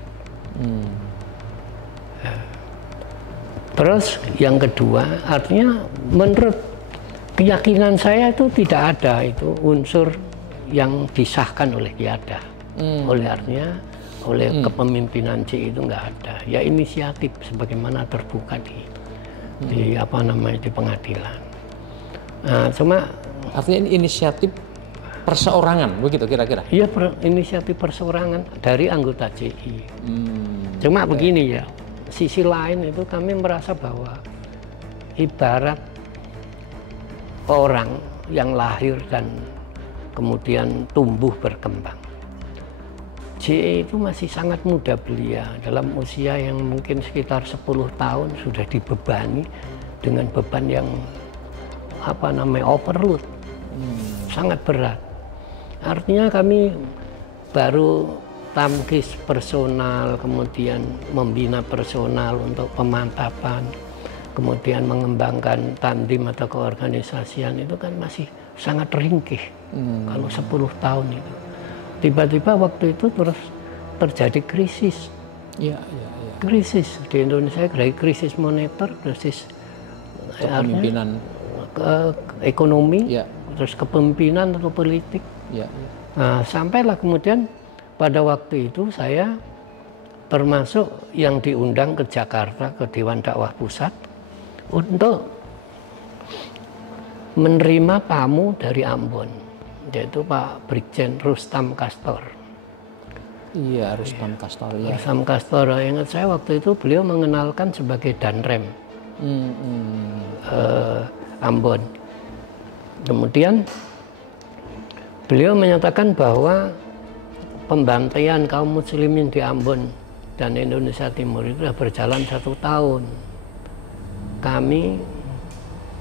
Terus yang kedua, artinya menurut keyakinan saya itu tidak ada itu unsur yang disahkan oleh Qiyadah. Oleh kepemimpinan C itu nggak ada. Ya inisiatif sebagaimana terbuka di apa namanya di pengadilan. Nah, cuma artinya ini inisiatif perseorangan begitu kira-kira? Iya, inisiatif perseorangan dari anggota CI. Cuma begini ya, sisi lain itu kami merasa bahwa ibarat orang yang lahir dan kemudian tumbuh berkembang. CI itu masih sangat muda belia, dalam usia yang mungkin sekitar 10 tahun sudah dibebani dengan beban yang apa namanya overload, sangat berat. Artinya kami baru tamkis personal, kemudian membina personal untuk pemantapan, kemudian mengembangkan tandim atau keorganisasian itu kan masih sangat ringkih. Kalau 10 tahun itu. Tiba-tiba waktu itu terus terjadi krisis. Krisis di Indonesia, krisis moneter, krisis kepemimpinan, ekonomi, terus kepemimpinan atau politik. Nah, sampailah kemudian pada waktu itu saya termasuk yang diundang ke Jakarta, ke Dewan Dakwah Pusat untuk menerima tamu dari Ambon, yaitu Pak Brigjen Rustam Kastor. Iya, Rustam Kastor. Rustam Kastor, ingat saya waktu itu beliau mengenalkan sebagai Danrem Ambon. Kemudian beliau menyatakan bahwa pembantaian kaum muslimin di Ambon dan Indonesia Timur itu sudah berjalan 1 tahun. Kami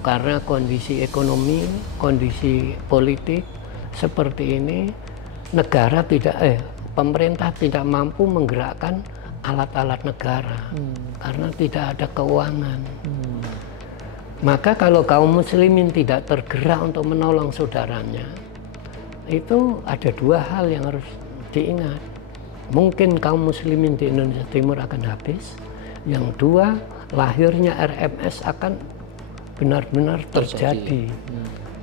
karena kondisi ekonomi, kondisi politik seperti ini, pemerintah tidak mampu menggerakkan alat-alat negara karena tidak ada keuangan. Maka kalau kaum muslimin tidak tergerak untuk menolong saudaranya, itu ada 2 hal yang harus diingat. Mungkin kaum muslimin di Indonesia Timur akan habis. Yang 2, lahirnya RMS akan benar-benar terjadi.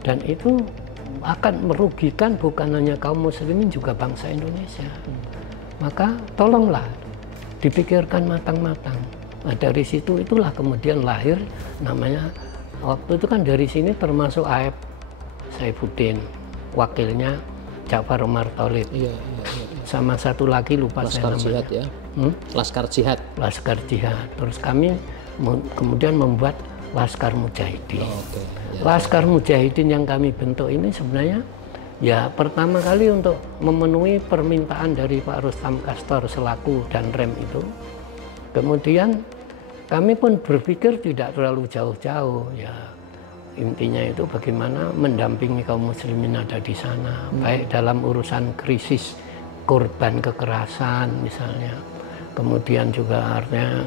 Dan itu akan merugikan bukan hanya kaum muslimin, juga bangsa Indonesia. Maka tolonglah dipikirkan matang-matang. Nah, dari situ itulah kemudian lahir namanya, waktu itu kan dari sini termasuk Aep Saifuddin, wakilnya Ja'far Umar Tholib, sama satu lagi lupa Laskar saya namanya. Jihad Laskar Jihad. Laskar Jihad. Terus kami kemudian membuat Laskar Mujahidin. Laskar Mujahidin yang kami bentuk ini sebenarnya ya pertama kali untuk memenuhi permintaan dari Pak Rustam Kastor selaku Danrem itu. Kemudian kami pun berpikir tidak terlalu jauh-jauh, ya intinya itu bagaimana mendampingi kaum muslimin ada di sana, baik dalam urusan krisis korban kekerasan misalnya, kemudian juga artinya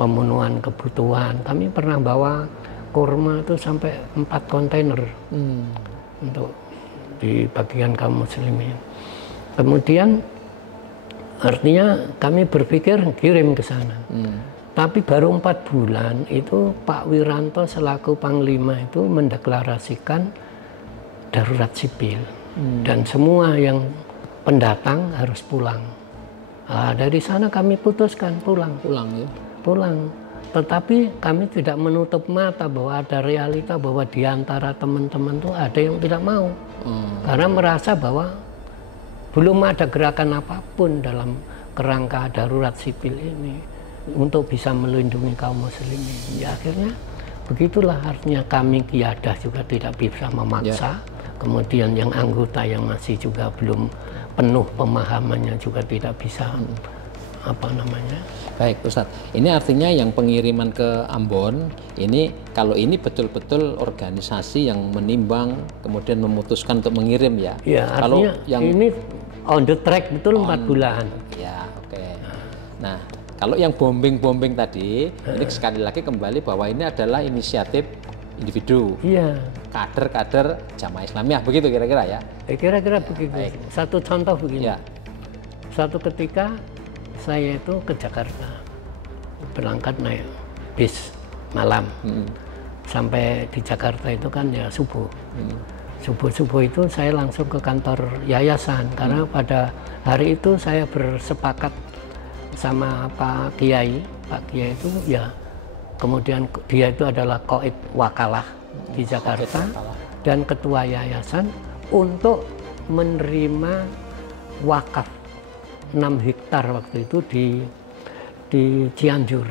pemenuhan kebutuhan. Kami pernah bawa kurma itu sampai 4 kontainer untuk dibagikan kaum muslimin. Kemudian artinya kami berpikir kirim ke sana. Tapi baru 4 bulan itu Pak Wiranto selaku Panglima itu mendeklarasikan darurat sipil. Dan semua yang pendatang harus pulang. Nah, dari sana kami putuskan pulang. Pulang. Tetapi kami tidak menutup mata bahwa ada realita bahwa di antara teman-teman itu ada yang tidak mau. Karena merasa bahwa belum ada gerakan apapun dalam kerangka darurat sipil ini untuk bisa melindungi kaum muslimin. Ya akhirnya begitulah, artinya kami Qiyadah juga tidak bisa memaksa. Kemudian yang anggota yang masih juga belum penuh pemahamannya juga tidak bisa Baik Ustadz, ini artinya yang pengiriman ke Ambon ini, kalau ini betul-betul organisasi yang menimbang kemudian memutuskan untuk mengirim ya. Ya, kalau artinya yang ini on the track betul 4 bulan. Ya, oke. Nah, kalau yang bombing tadi, ini sekali lagi kembali bahwa ini adalah inisiatif individu. Iya. Kader-kader Jamaah Islamiyah, begitu kira-kira ya? Kira-kira begitu. Baik. Satu contoh begini. Suatu ketika saya itu ke Jakarta, berangkat naik bis malam. Sampai di Jakarta itu kan ya subuh. Subuh-subuh itu saya langsung ke kantor yayasan, karena pada hari itu saya bersepakat sama Pak Kiai itu ya, kemudian dia itu adalah Qaid Wakalah di Jakarta dan ketua yayasan untuk menerima wakaf 6 hektar waktu itu di Cianjur.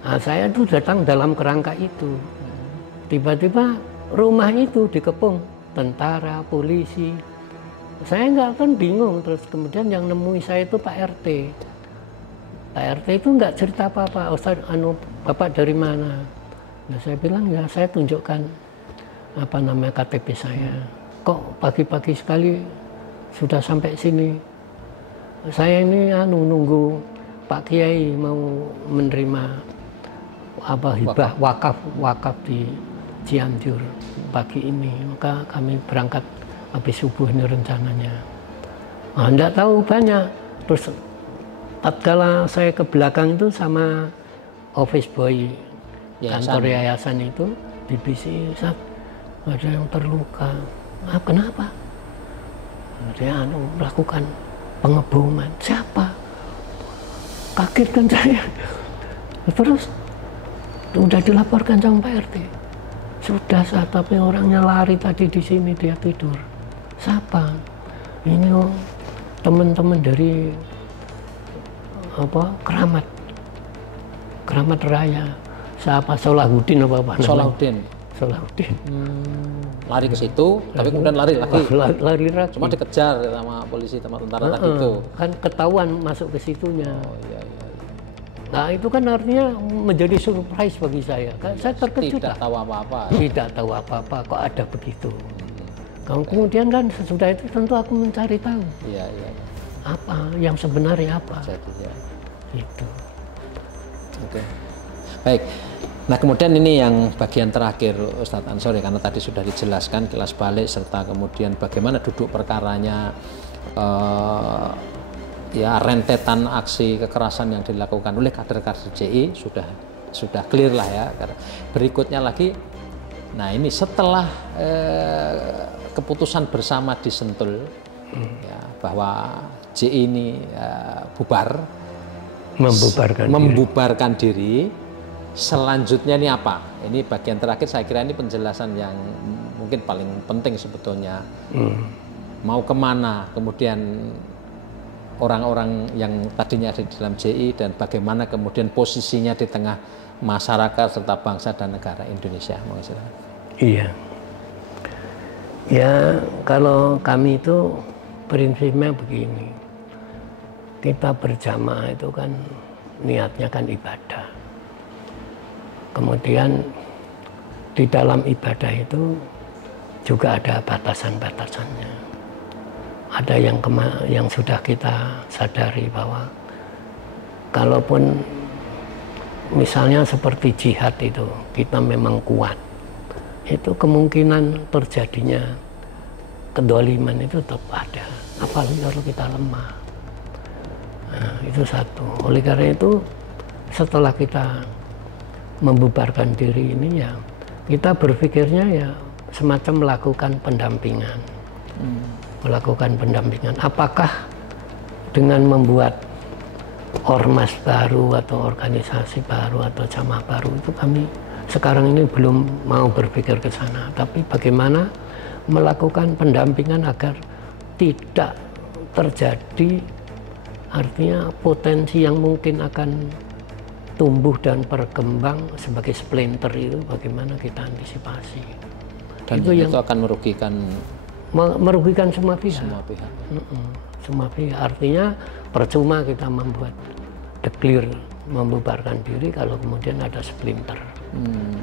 Nah, saya itu datang dalam kerangka itu. Tiba-tiba rumah itu dikepung tentara, polisi. Saya nggak kan bingung, terus kemudian yang nemui saya itu Pak RT. Pak RT itu nggak cerita apa-apa, Ustaz, Bapak dari mana? Nah, saya bilang ya saya tunjukkan KTP saya. Kok pagi-pagi sekali sudah sampai sini? saya ini nunggu Pak Kiai mau menerima hibah wakaf di Cianjur pagi ini, maka kami berangkat habis subuh ini rencananya. Enggak tahu banyak. Terus tatkala saya ke belakang itu sama office boy kantor yayasan itu BBC, ada yang terluka. Kenapa? Dia melakukan pengeboman. Siapa? Kaget kan saya. Terus udah dilaporkan sama Pak RT. Sudah tapi orangnya lari tadi di sini, dia tidur. Siapa? Ini teman-teman dari Keramat Raya. Siapa? Solahuddin apa? Solahuddin. Lari ke situ, tapi kemudian lari lagi. Lari lagi. Cuma dikejar sama polisi, sama tentara tadi itu. Kan ketahuan masuk ke situnya. Oh iya. Nah itu kan artinya menjadi surprise bagi saya. Kan saya terkejut. Tidak tahu apa-apa. Tidak tahu apa-apa, kok ada begitu. Kemudian kan sesudah itu tentu aku mencari tahu. Iya. Apa yang sebenarnya apa? Jadi ya. Itu. Oke. Baik. Nah kemudian ini yang bagian terakhir Ustadz Ansori, karena tadi sudah dijelaskan kilas balik serta kemudian bagaimana duduk perkaranya, ya rentetan aksi kekerasan yang dilakukan oleh kader-kader JI sudah clear lah ya. Berikutnya lagi, nah ini setelah keputusan bersama di Sentul ya, bahwa JI ini membubarkan diri. Selanjutnya ini apa? Ini bagian terakhir, saya kira ini penjelasan yang mungkin paling penting sebetulnya. Mau kemana kemudian orang-orang yang tadinya ada di dalam JI, dan bagaimana kemudian posisinya di tengah masyarakat serta bangsa dan negara Indonesia. Iya. Ya kalau kami itu prinsipnya begini. Kita berjamaah itu kan niatnya kan ibadah. Kemudian di dalam ibadah itu juga ada batasan-batasannya. Ada yang sudah kita sadari bahwa kalaupun misalnya seperti jihad itu kita memang kuat, itu kemungkinan terjadinya kedoliman itu tetap ada, apalagi kalau kita lemah. Nah, itu satu. Oleh karena itu setelah kita membubarkan diri ini, ya kita berpikirnya ya semacam melakukan pendampingan. Melakukan pendampingan. Apakah dengan membuat ormas baru atau organisasi baru atau jamaah baru, itu kami sekarang ini belum mau berpikir ke sana. Tapi bagaimana melakukan pendampingan agar tidak terjadi, artinya potensi yang mungkin akan tumbuh dan berkembang sebagai splinter itu bagaimana kita antisipasi. Dan itu akan merugikan semua pihak. Semua pihak. Artinya percuma kita membuat declare membubarkan diri kalau kemudian ada splinter.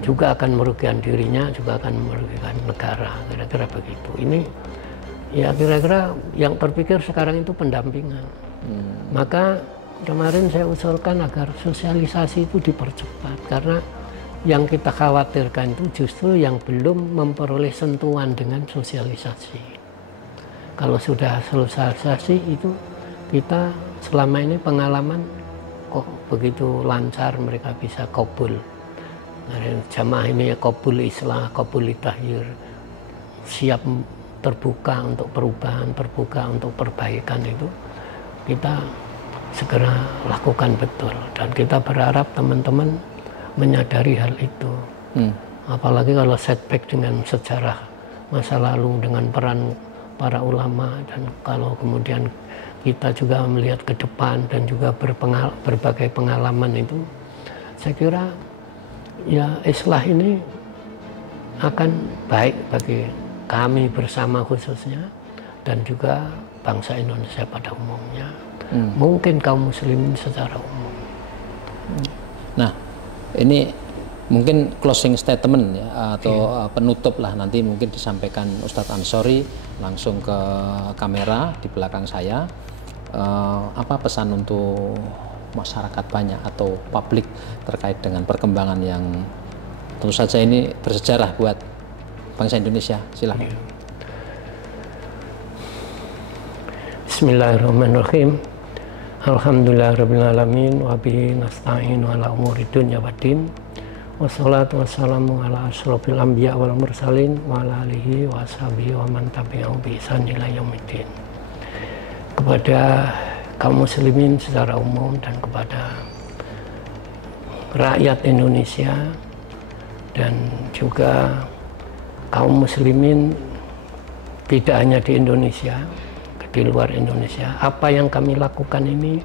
Juga akan merugikan dirinya, juga akan merugikan negara. Kira-kira begitu. Ini ya kira-kira yang terpikir sekarang itu pendampingan. Maka kemarin saya usulkan agar sosialisasi itu dipercepat, karena yang kita khawatirkan itu justru yang belum memperoleh sentuhan dengan sosialisasi. Kalau sudah sosialisasi itu kita selama ini pengalaman kok begitu lancar, mereka bisa qabul. Jamaah ini ya qabul islah, qabul tahyir, siap terbuka untuk perubahan, terbuka untuk perbaikan, itu kita segera lakukan betul, dan kita berharap teman-teman menyadari hal itu. Apalagi kalau setback dengan sejarah masa lalu, dengan peran para ulama, dan kalau kemudian kita juga melihat ke depan dan juga berbagai pengalaman itu, saya kira ya islah ini akan baik bagi kami bersama khususnya, dan juga bangsa Indonesia pada umumnya. Mungkin kaum muslimin secara umum. Nah, ini mungkin closing statement ya, atau penutup lah, nanti mungkin disampaikan Ustadz Ansori langsung ke kamera di belakang saya. apa pesan untuk masyarakat banyak atau publik terkait dengan perkembangan yang tentu saja ini bersejarah buat bangsa Indonesia? Silahkan. Bismillahirrahmanirrahim. Alhamdulillahirrahmanirrahim. Wabihi nasta'inu ala umuri dunya waddin. Wassalatu wassalamu ala asyrafil anbiya wal mursalin wa ala alihi wa ashabihi wa man tabi'ahum bi ihsan ila yaumiddin. Kepada kaum muslimin secara umum dan kepada rakyat Indonesia dan juga kaum muslimin tidak hanya di Indonesia, di luar Indonesia, apa yang kami lakukan ini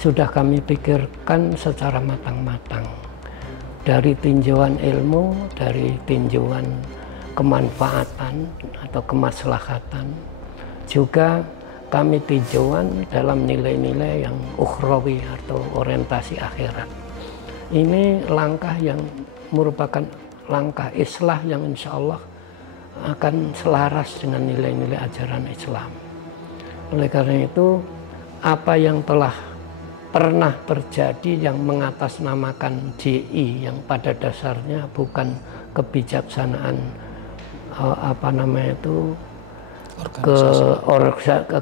sudah kami pikirkan secara matang-matang, dari tinjauan ilmu, dari tinjauan kemanfaatan atau kemaslahatan, juga kami tinjauan dalam nilai-nilai yang ukhrawi atau orientasi akhirat. Ini langkah yang merupakan langkah islah yang insya Allah akan selaras dengan nilai-nilai ajaran Islam. Oleh karena itu, apa yang telah pernah terjadi yang mengatasnamakan JI yang pada dasarnya bukan kebijaksanaan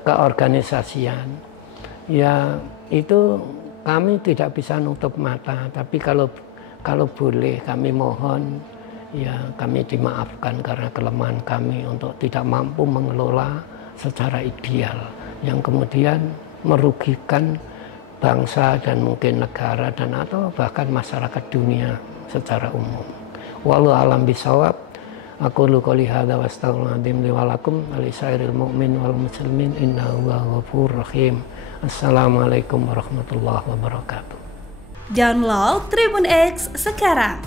keorganisasian, ya itu kami tidak bisa nutup mata, tapi kalau boleh kami mohon ya kami dimaafkan karena kelemahan kami untuk tidak mampu mengelola secara ideal yang kemudian merugikan bangsa dan mungkin negara dan atau bahkan masyarakat dunia secara umum. Wallahu a'lam bishawab. Aku qouli hadza wa astaghfirullahaladzim li wa lakum wa li sairil mu'min wal muslimin innahu huwal ghafurur rahim. Assalamualaikum warahmatullahi wabarakatuh. Download Tribun X sekarang.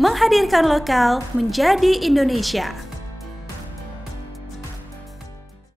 Menghadirkan lokal menjadi Indonesia.